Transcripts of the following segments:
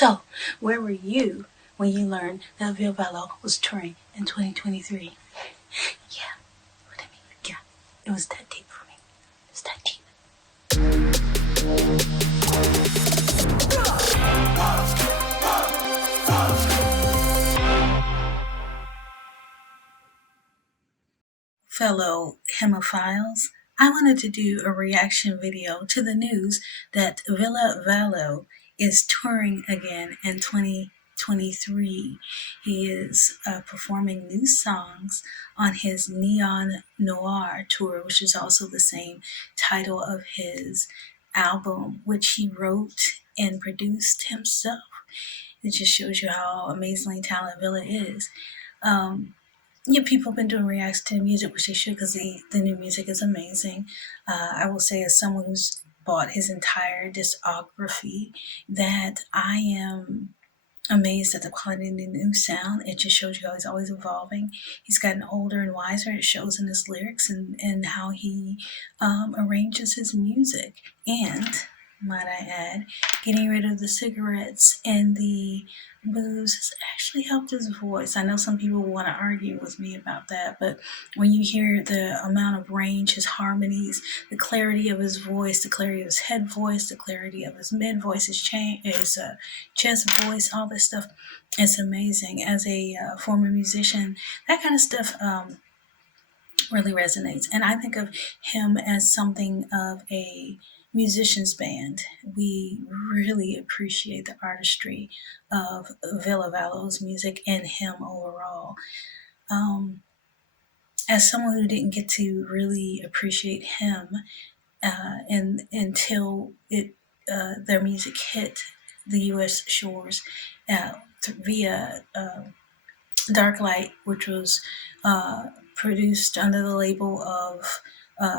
So, where were you when you learned that Ville Valo was touring in 2023? Yeah, what I mean, yeah, it was that deep for me. It was that deep. Fellow hemophiles, I wanted to do a reaction video to the news that Ville Valo is touring again in 2023. He is performing new songs on his Neon Noir tour, which is also the same title of his album, which he wrote and produced himself. It just shows you how amazingly talented Ville is. Yeah, people have been doing reacts to music, which they should, because the new music is amazing. I will say, as someone who's bought his entire discography, that I am amazed at the quality of the new sound. It just shows you how he's always evolving. He's gotten older and wiser. It shows in his lyrics and how he arranges his music. And, might I add, getting rid of the cigarettes and the booze has actually helped his voice. I know some people want to argue with me about that, but when you hear the amount of range, his harmonies, the clarity of his voice, the clarity of his head voice, the clarity of his mid voice, his chest voice, all this stuff, it's amazing. As a former musician, that kind of stuff really resonates. And I think of him as something of a musician's band. We really appreciate the artistry of Ville Valo's music and him overall. As someone who didn't get to really appreciate him until their music hit the U.S. shores via Dark Light, which was produced under the label of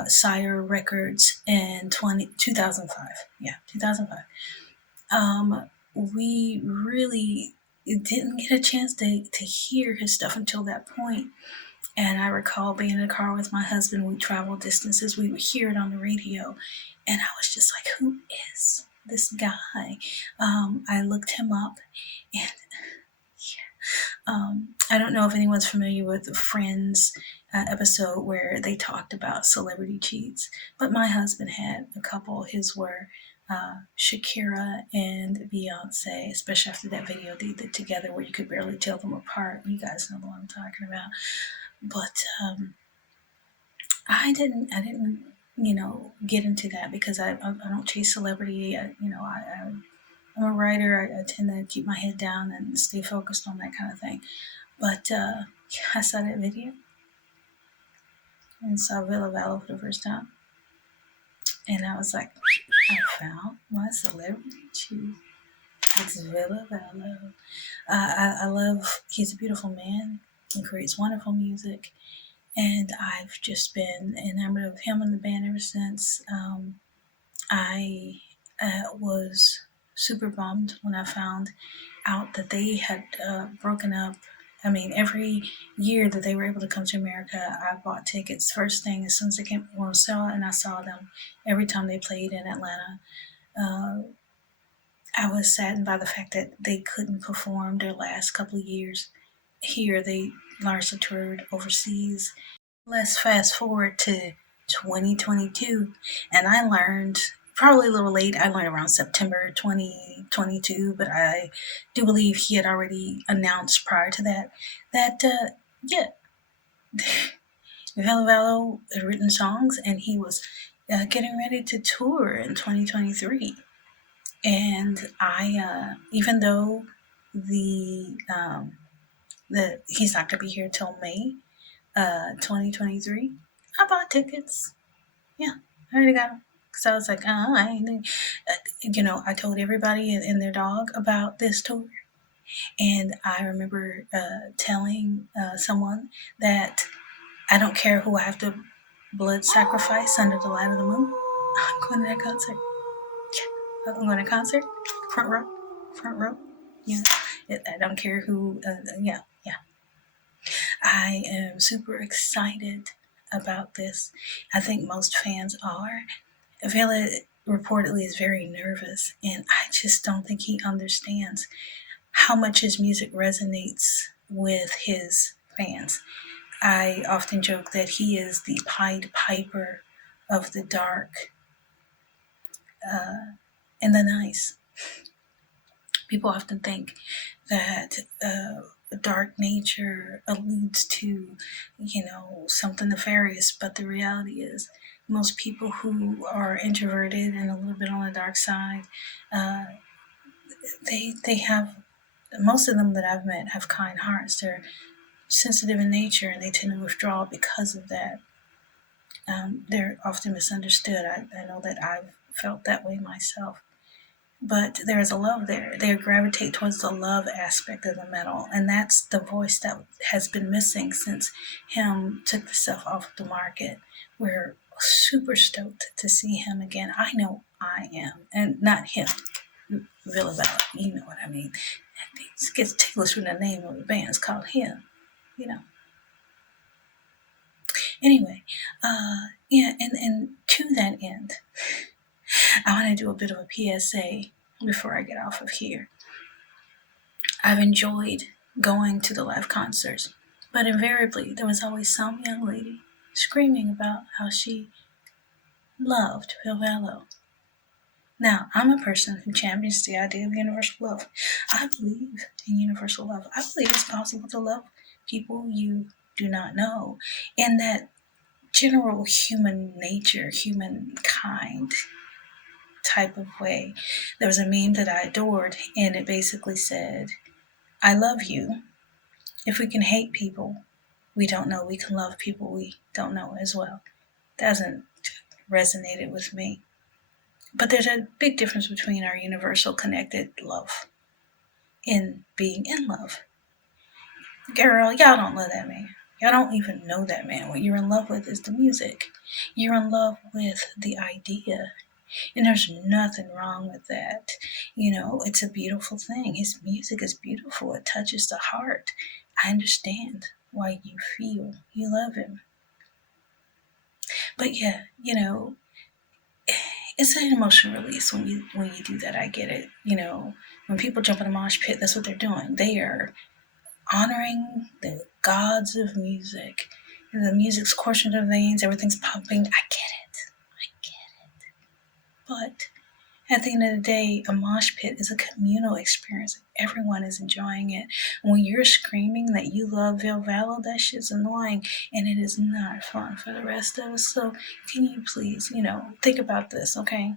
Sire Records in 2005. Yeah, 2005. We really didn't get a chance to hear his stuff until that point. And I recall being in a car with my husband. We traveled distances. We would hear it on the radio. And I was just like, who is this guy? I looked him up, and I don't know if anyone's familiar with the Friends episode where they talked about celebrity cheats, but my husband had a couple. His were Shakira and Beyonce, especially after that video they did together where you could barely tell them apart. You guys know what I'm talking about. But I didn't, get into that because I don't chase celebrity. I'm a writer. I tend to keep my head down and stay focused on that kind of thing. But I saw that video and saw Ville Valo for the first time. And I was like, I found my celebrity cheat. It's Ville Valo. I love, he's a beautiful man and creates wonderful music. And I've just been enamored of him and the band ever since. I was super bummed when I found out that they had broken up. I mean, every year that they were able to come to America, I bought tickets. First thing, as soon as they came on sale, and I saw them every time they played in Atlanta. I was saddened by the fact that they couldn't perform their last couple of years here. They largely toured overseas. Let's fast forward to 2022, and I learned, probably a little late, I learned around September 2022, but I do believe he had already announced prior to that, yeah, Ville Valo had written songs, and he was getting ready to tour in 2023. And I, even though the he's not going to be here till May 2023, I bought tickets. Yeah, I already got them. Because I was like, I told everybody and their dog about this tour. And I remember telling someone that I don't care who I have to blood sacrifice under the light of the moon. I'm going to that concert. Yeah, I'm going to concert. Front row. Yeah, I don't care who. Yeah. I am super excited about this. I think most fans are. Ville reportedly is very nervous, and I just don't think he understands how much his music resonates with his fans. I often joke that he is the Pied Piper of the dark and the nice. People often think that dark nature alludes to, something nefarious, but the reality is most people who are introverted and a little bit on the dark side, uh, they have, most of them that I've met have kind hearts. They're sensitive in nature and they tend to withdraw because of that. They're often misunderstood. I know that I've felt that way myself. But there is a love there. They gravitate towards the love aspect of the metal, and that's the voice that has been missing since him took the stuff off the market. We're super stoked to see him again. I know I am, and not him, Ville Valo. You know what I mean. It gets ticklish when the name of the band is called him. You know. Anyway, yeah, and to that end, I want to do a bit of a PSA before I get off of here. I've enjoyed going to the live concerts, but invariably there was always some young lady screaming about how she loved Ville Valo. Now, I'm a person who champions the idea of universal love. I believe in universal love. I believe it's possible to love people you do not know, and that general human nature, humankind type of way. There was a meme that I adored, and it basically said, I love you. If we can hate people we don't know, we can love people we don't know as well. Doesn't resonate with me. But there's a big difference between our universal connected love and being in love. Girl, y'all don't love that man. Y'all don't even know that man. What you're in love with is the music. You're in love with the idea. And there's nothing wrong with that. It's a beautiful thing. His music is beautiful. It touches the heart. I understand why you feel you love him. But yeah, it's an emotional release when you do that. I get it. When people jump in a mosh pit, that's what they're doing. They are honoring the gods of music. And the music's coursing their veins, everything's pumping. I get it. But at the end of the day, a mosh pit is a communal experience. Everyone is enjoying it. When you're screaming that you love Ville Valo, that shit's annoying, and it is not fun for the rest of us. So can you please, think about this, okay?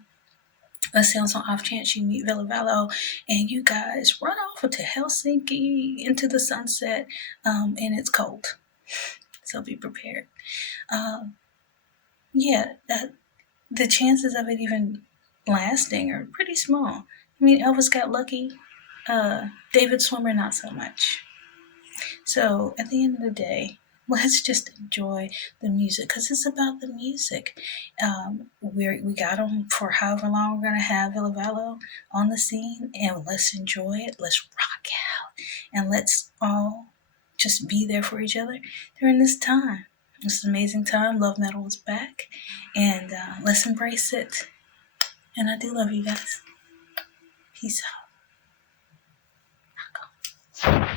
Let's say on some off chance you meet Ville Valo and you guys run off to Helsinki into the sunset, and it's cold. So be prepared. Yeah, the chances of it even lasting are pretty small. I mean, Elvis got lucky. David Swimmer, not so much. So at the end of the day, let's just enjoy the music because it's about the music. We got them for however long we're gonna have Ville Valo on the scene, and let's enjoy it. Let's rock out, and let's all just be there for each other during this time. It's an amazing time. Love Metal is back, and let's embrace it. And I do love you guys. Peace out.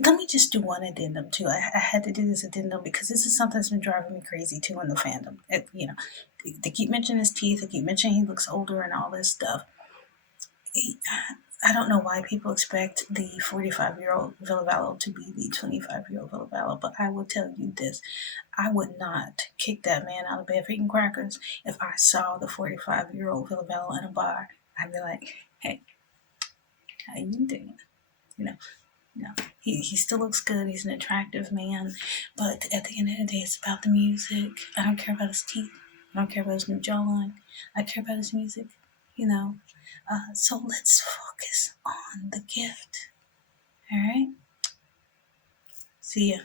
Let me just do one addendum too. I had to do this addendum because this is something that's been driving me crazy too in the fandom. They keep mentioning his teeth. They keep mentioning he looks older and all this stuff. I don't know why people expect the 45-year-old Ville Valo to be the 25-year-old Ville Valo, but I will tell you this. I would not kick that man out of bed for eating crackers if I saw the 45-year-old Ville Valo in a bar. I'd be like, hey, how you doing? He still looks good. He's an attractive man. But at the end of the day, it's about the music. I don't care about his teeth. I don't care about his new jawline. I care about his music, So let's focus on the gift. All right? See ya.